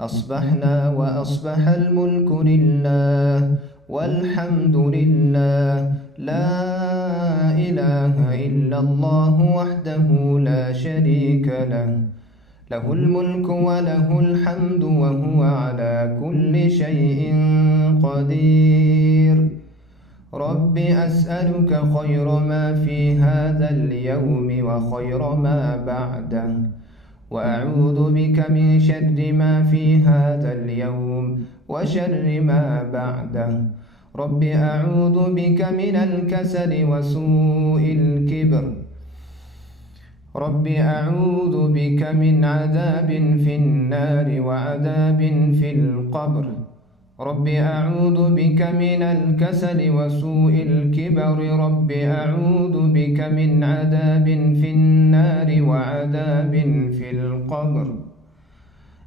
أصبحنا وأصبح الملك لله والحمد لله، لا إله إلا الله وحده لا شريك له، له الملك وله الحمد وهو على كل شيء قدير. رب أسألك خير ما في هذا اليوم وخير ما بعده، وأعوذ بك من شر ما في هذا اليوم وشر ما بعده. رب أعوذ بك من الكسل وسوء الكبر. رب أعوذ بك من عذاب في النار وعذاب في القبر. رب أعوذ بك من الكسل وسوء الكبر. رب أعوذ بك من عذاب في النار وعذاب في القبر.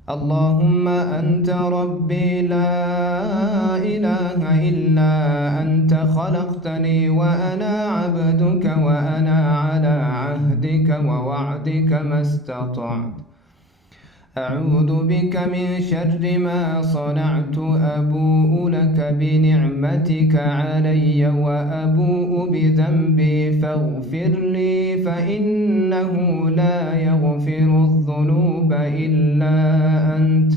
اللهم أنت ربي لا إله إلا أنت، خلقتني وأنا عبدك وأنا على عهدك ووعدك ما استطعت. أعوذ بك من شر ما صنعت، أبوء لك بنعمتك علي وأبوء بذنبي فاغفر لي، فإنه لا يغفر الذنوب إلا أنت.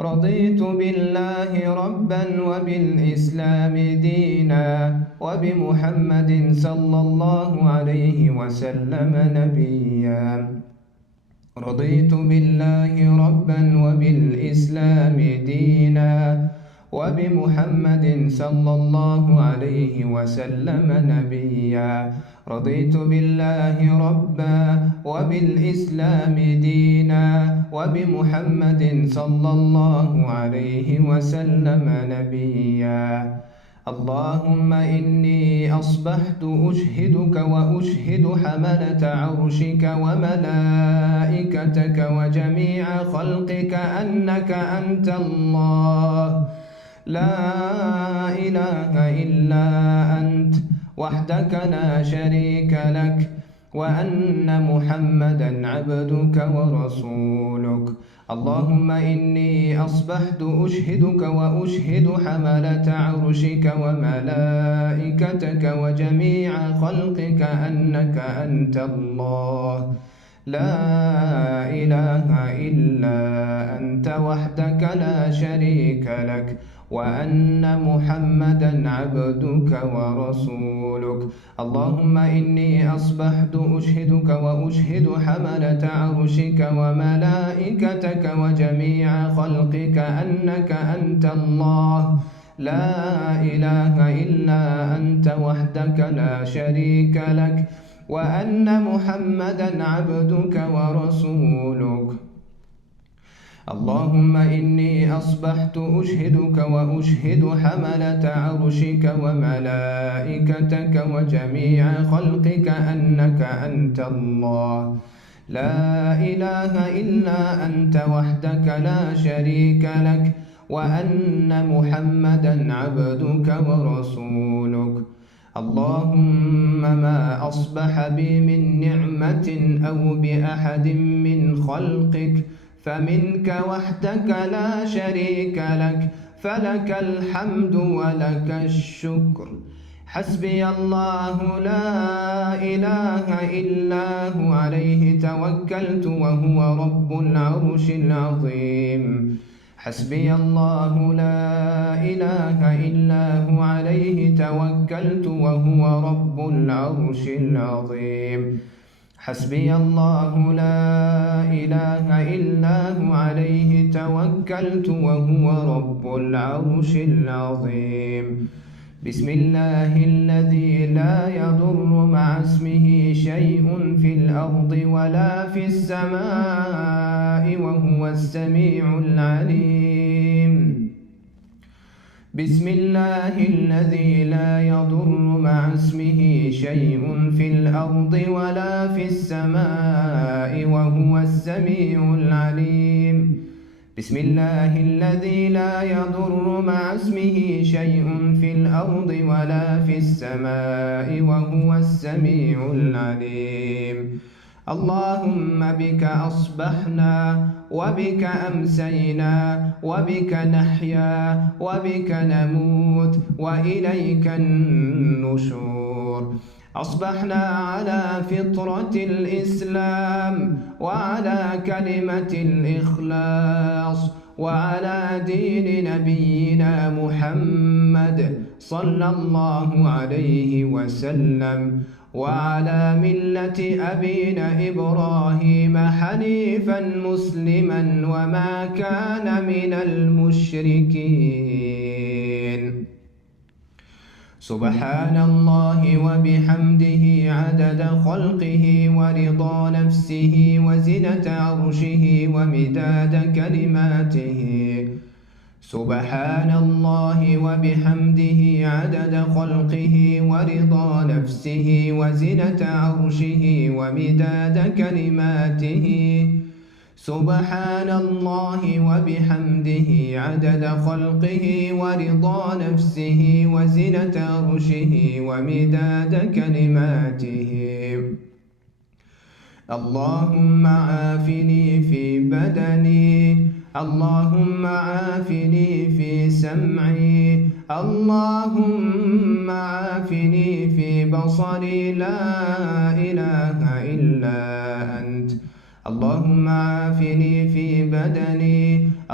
رضيت بالله ربا وبالإسلام دينا وبمحمد صلى الله عليه وسلم نبيا. رضيت بالله ربا وبالإسلام دينا وبمحمد صلى الله عليه وسلم نبيا. رضيت بالله ربا وبالإسلام دينا وبمحمد صلى الله عليه وسلم نبيا. اللهم إني أصبحت أشهدك وأشهد حملة عرشك وملائكتك وجميع خلقك أنك أنت الله، لا إله إلا أنت وحدك لا شريك لك، وأن محمدا عبدك ورسولك. اللهم إني أصبحت أشهدك وأشهد حملة عرشك وملائكتك وجميع خلقك أنك أنت الله، لا إله إلا أنت وحدك لا شريك لك، وأن محمدا عبدك ورسولك. اللهم إني أصبحت أشهدك وأشهد حملة عرشك وملائكتك وجميع خلقك أنك أنت الله، لا إله إلا أنت وحدك لا شريك لك، وأن محمدا عبدك ورسولك. اللهم إني أصبحت أشهدك وأشهد حملة عرشك وملائكتك وجميع خلقك أنك أنت الله، لا إله إلا أنت وحدك لا شريك لك، وأن محمدا عبدك ورسولك. اللهم ما أصبح بي من نعمة أو بأحد من خلقك فمنك وحدك لا شريك لك، فلك الحمد ولك الشكر. حسبي الله لا إله إلا هو عليه توكلت وهو رب العرش العظيم. حسبي الله لا إله إلا هو عليه توكلت وهو رب العرش العظيم. حسبي الله لا إله إلا هو عليه توكلت وهو رب العرش العظيم. بسم الله الذي لا يضر مع اسمه شيء في الأرض ولا في السماء وهو السميع العليم. بسم الله الذي لا يضر مع اسمه شيء في الأرض ولا في السماء وهو السميع العليم. بسم الله الذي لا يضر مع اسمه شيء في الأرض ولا في السماء وهو السميع العليم. اللهم بك أصبحنا وبك أمسينا وبك نحيا وبك نموت وإليك النشور. أصبحنا على فطرة الإسلام وعلى كلمة الإخلاص وعلى دين نبينا محمد صلى الله عليه وسلم وعلى ملة أبينا إبراهيم حنيفا مسلما وما كان من المشركين. سبحان الله وبحمده عدد خلقه ورضا نفسه وزنة عرشه ومداد كلماته. سبحان الله وبحمده عدد خلقه ورضا نفسه وزنة عرشه ومداد كلماته. سبحان الله وبحمده عدد خلقه ورضا نفسه وزنة عرشه ومداد كلماته. اللهم عافني في بدني، اللهم عافني في سمعي، اللهم عافني في بصري، لا إله إلا أنت. اللهم عافني في بدني،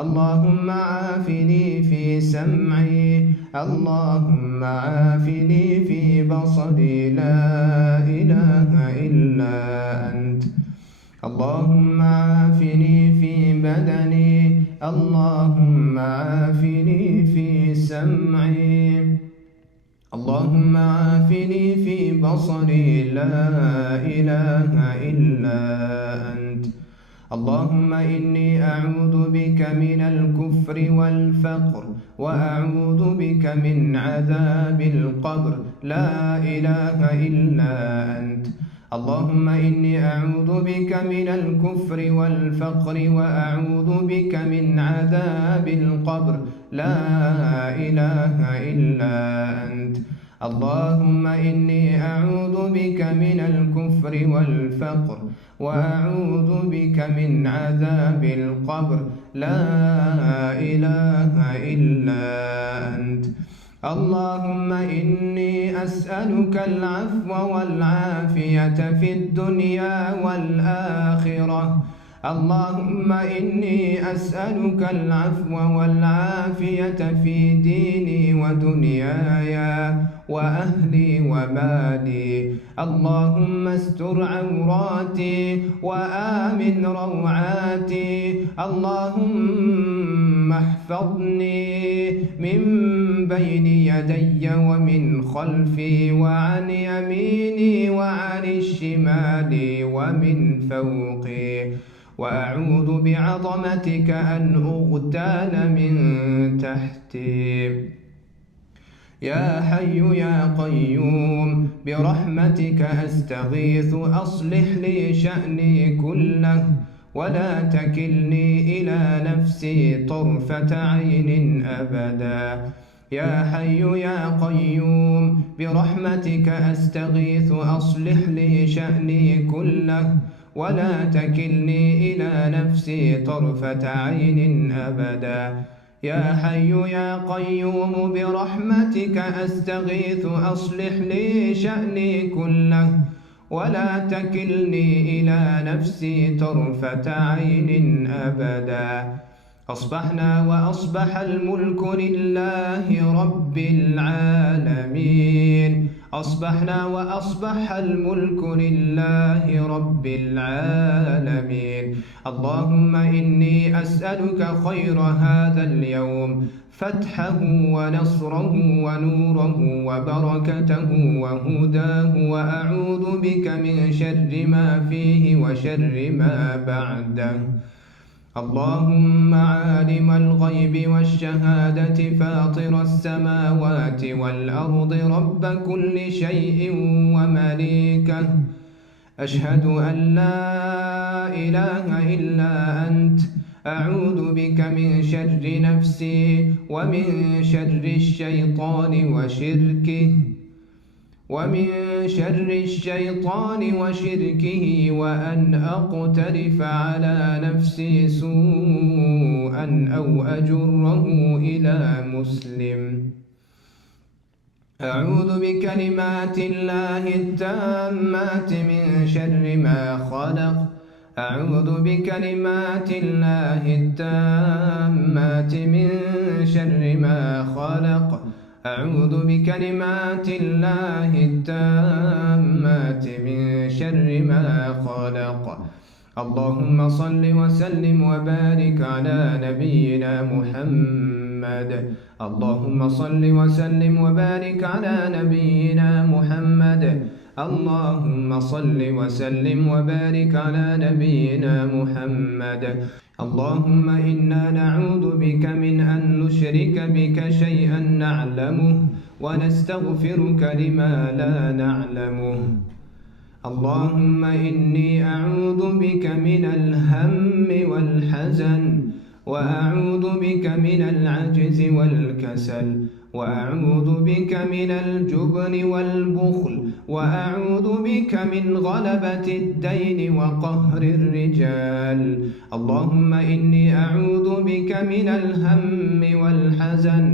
اللهم عافني في سمعي، اللهم عافني في بصري، لا إله إلا أنت. اللهم عافني في بدني، اللهم عافني في سمعي، اللهم عافني في بصري، لا إله إلا أنت. اللهم إني أعوذ بك من الكفر والفقر وأعوذ بك من عذاب القبر، لا إله إلا أنت. اللهم إني أعوذ بك من الكفر والفقر وأعوذ بك من عذاب القبر، لا إله إلا أنت. اللهم إني أعوذ بك من الكفر والفقر وأعوذ بك من عذاب القبر، لا إله إلا أنت. اللهم إني أسألك العفو والعافية في الدنيا والآخرة. اللهم إني أسألك العفو والعافية في ديني ودنياي وأهلي ومالي. اللهم استر عوراتي وآمن روعاتي. اللهم احفظني من بين يدي ومن خلفي وعن يميني وعن الشمال ومن فوقي، وأعوذ بعظمتك أن أغتال من تحتي. يا حي يا قيوم برحمتك أستغيث، أصلح لي شأني كله ولا تكلني إلى نفسي طرفة عين أبدا. يا حي يا قيوم برحمتك أستغيث، أصلح لي شأني كله ولا تكلني إلى نفسي طرفة عين أبدا. يا حي يا قيوم برحمتك أستغيث، أصلح لي شأني كله ولا تكلني إلى نفسي طرفة عين أبدا. أصبحنا وأصبح الملك لله رب العالمين. أصبحنا وأصبح الملك لله رب العالمين. اللهم إني أسألك خير هذا اليوم، فتحه ونصره ونوره وبركته وهداه، وأعوذ بك من شر ما فيه وشر ما بعده. اللهم عالم الغيب والشهادة فاطر السماوات والأرض رب كل شيء ومليكه، أشهد أن لا إله إلا أنت. أعوذ بك من شر نفسي ومن شر الشيطان وشركه ومن شر الشيطان وشركه، وأن أقترف على نفسي سوءا أو أجره إلى مسلم. أعوذ بكلمات الله التامات من شر ما خلق. أعوذ بكلمات الله التامات من شر ما خلق. أعوذ بكلمات الله التامات من شر ما خلق. اللهم صل وسلم وبارك على نبينا محمد. اللهم صل وسلم وبارك على نبينا محمد. اللهم صل وسلم وبارك على نبينا محمد. اللهم إنا نعوذ بك من أن نشرك بك شيئا نعلمه، ونستغفرك لما لا نعلمه. اللهم إني أعوذ بك من الهم والحزن، وأعوذ بك من العجز والكسل، وأعوذ بك من الجبن والبخل، وأعوذ بك من غلبة الدين وقهر الرجال. اللهم إني أعوذ بك من الهم والحزن،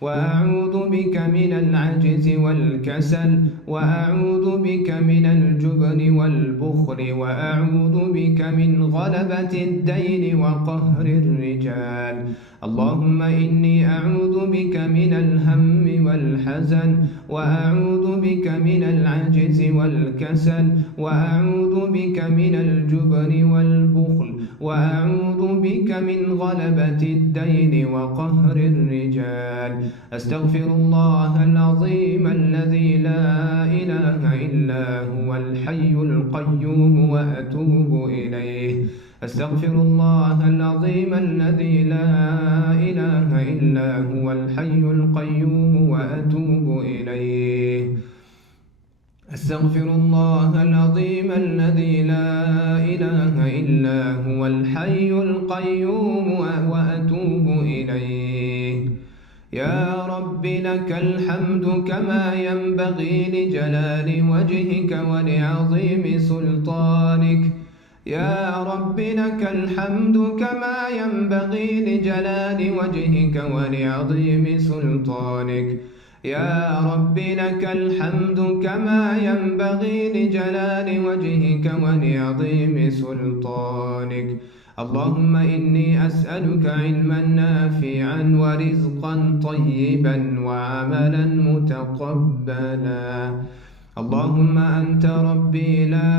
وأعوذ بك من العجز والكسل، وأعوذ بك من الجبن والبخل، وأعوذ بك من غلبة الدين وقهر الرجال. اللهم إني أعوذ بك من الهم والحزن، وأعوذ بك من العجز والكسل، وأعوذ بك من الجبن والبخل، وأعوذ بك من غلبة الدين وقهر الرجال. أستغفر الله العظيم الذي لا إله إلا هو الحي القيوم وأتوب إليه. أستغفر الله العظيم الذي لا إله إلا هو الحي القيوم وأتوب إليه. أستغفر الله العظيم الذي لا إله إلا هو الحي القيوم وأتوب إليه. يا رب لك الحمد كما ينبغي لجلال وجهك ولعظيم سلطانك. يا رب لك الحمد كما ينبغي لجلال وجهك ولعظيم سلطانك. يا رب لك الحمد كما ينبغي لجلال وجهك ولعظيم سلطانك. اللهم إني أسألك علما نافعا ورزقا طيبا وعملا متقبلا. اللهم أنت ربي لا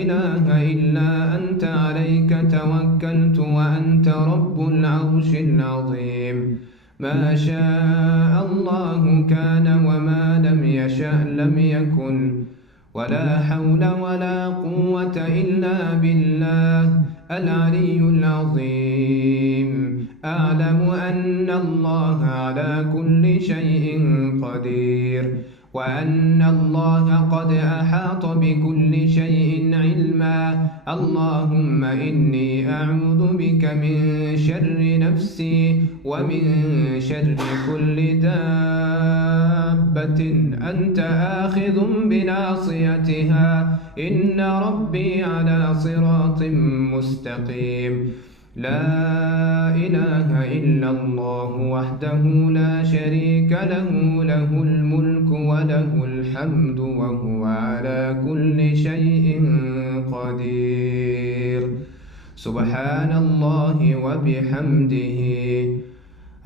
إله إلا أنت، عليك توكلت وأنت رب العرش العظيم. ما شاء الله كان، وما لم يشأ لم يكن، ولا حول ولا قوة إلا بالله العلي العظيم. أعلم أن الله على كل شيء قدير، وأن الله قد أحاط بكل شيء علما. اللهم إني أعوذ بك من شر نفسي، ومن شر كل دابة أنت آخذ بناصيتها، إن ربي على صراط مستقيم. لا إله إلا الله وحده لا شريك له، له الملك وله الحمد وهو على كل شيء قدير. سبحان الله وبحمده.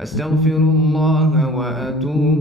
أستغفر الله وأتوب